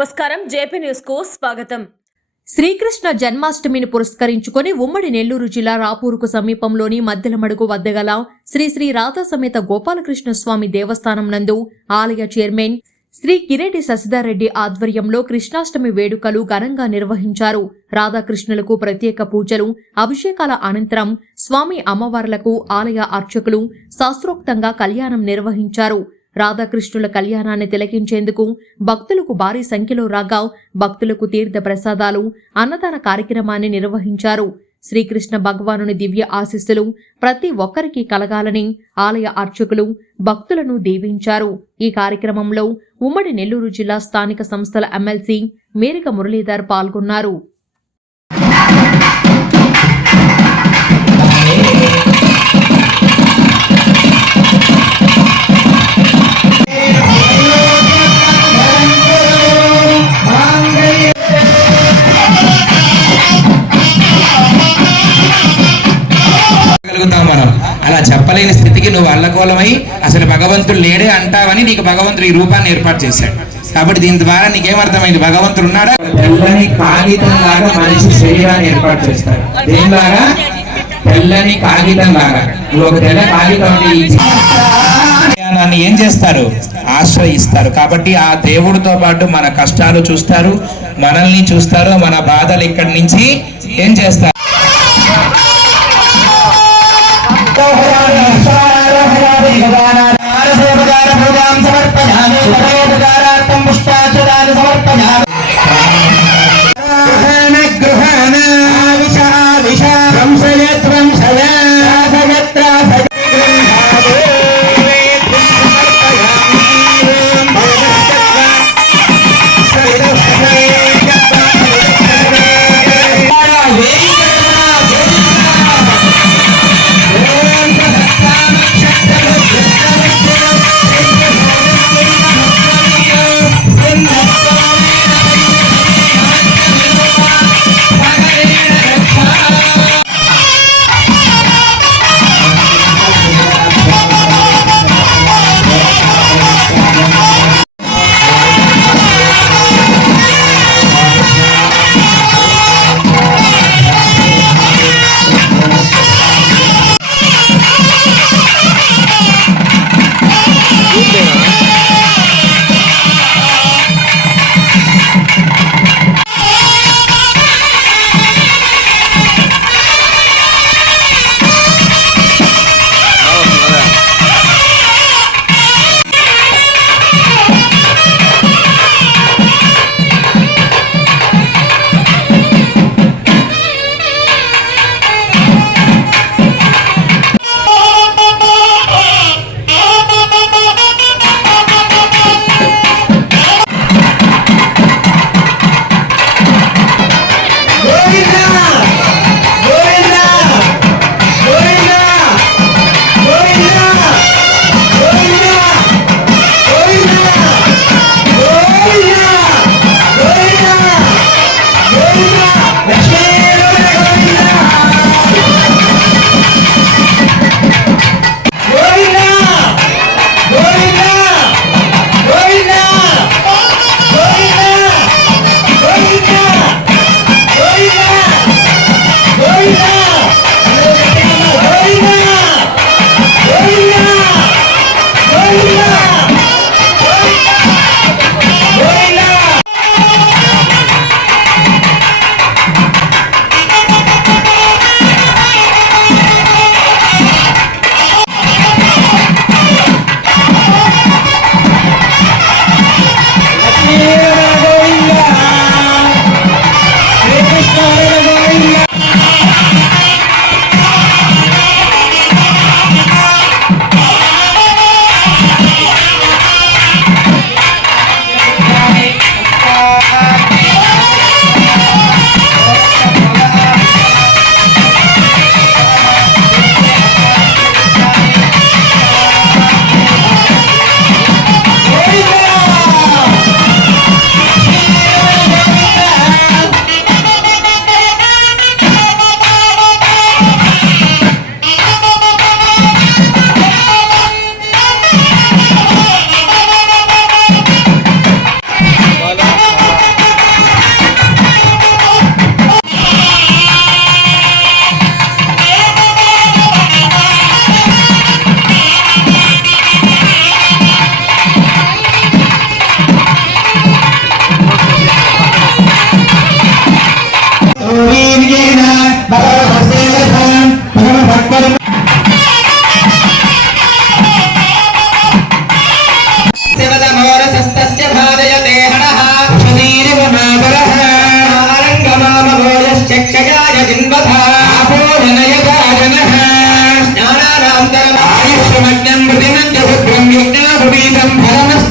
నమస్కారం. జేపీ న్యూస్కు స్వాగతం. శ్రీకృష్ణ జన్మాష్టమిని పురస్కరించుకొని ఉమ్మడి నెల్లూరు జిల్లా రాపూరుకు సమీపంలోని మద్దెలమడుగు వద్ద గల శ్రీ శ్రీ రాధా సమేత గోపాలకృష్ణ స్వామి దేవస్థానం నందు ఆలయ చైర్మన్ శ్రీ కిరెడ్డి శశిధరెడ్డి ఆధ్వర్యంలో కృష్ణాష్టమి వేడుకలు ఘనంగా నిర్వహించారు. రాధాకృష్ణులకు ప్రత్యేక పూజలు అభిషేకాల అనంతరం స్వామి అమ్మవార్లకు ఆలయ అర్చకులు శాస్త్రోక్తంగా కళ్యాణం నిర్వహించారు. రాధాకృష్ణుల కళ్యాణాన్ని తిలకించేందుకు భక్తులకు భారీ సంఖ్యలో రాగా భక్తులకు తీర్థ ప్రసాదాలు అన్నదాన కార్యక్రమాన్ని నిర్వహించారు. శ్రీకృష్ణ భగవానుని దివ్య ఆశీస్సులు ప్రతి ఒక్కరికి కలగాలని ఆలయ అర్చకులు భక్తులను దీవించారు. ఈ కార్యక్రమంలో ఉమ్మడి నెల్లూరు జిల్లా స్థానిక సంస్థల ఎమ్మెల్సీ మేరిక మురళీధర్ పాల్గొన్నారు. గలుగుతాం మనం. అలా చెప్పలేని స్థితికి నువ్వు అల్లకోలమై అసలు భగవంతుడు లేడే అంటావని నీకు భగవంతుడు ఈ రూపాన్ని ఏర్పాటు చేశాడు. కాబట్టి దీని ద్వారా నీకేమర్థమైంది? భగవంతుడు ఉన్నాడా? తెల్లని కాగితం లాగా మనిషి శరీరాన్ని ఏర్పాటు చేస్తాడు. దేనిలాగా తెల్లని కాగితం లాగా. నువ్వు ఒక తెల్ల కాగితం జ్ఞానాన్ని ఏం చేస్తారు? ఆశ్రయిస్తారు. కాబట్టి ఆ దేవుడితో పాటు మన కష్టాలు చూస్తారు మనల్ని చూస్తారు మన బాధలు ఇక్కడి నుంచి ఏం చేస్తారు? జ్ఞానానాంతరం ఆయుష్యమగ్నం ప్రతిమంత్రభుద్రం యజ్ఞాభూతం ఫలమస్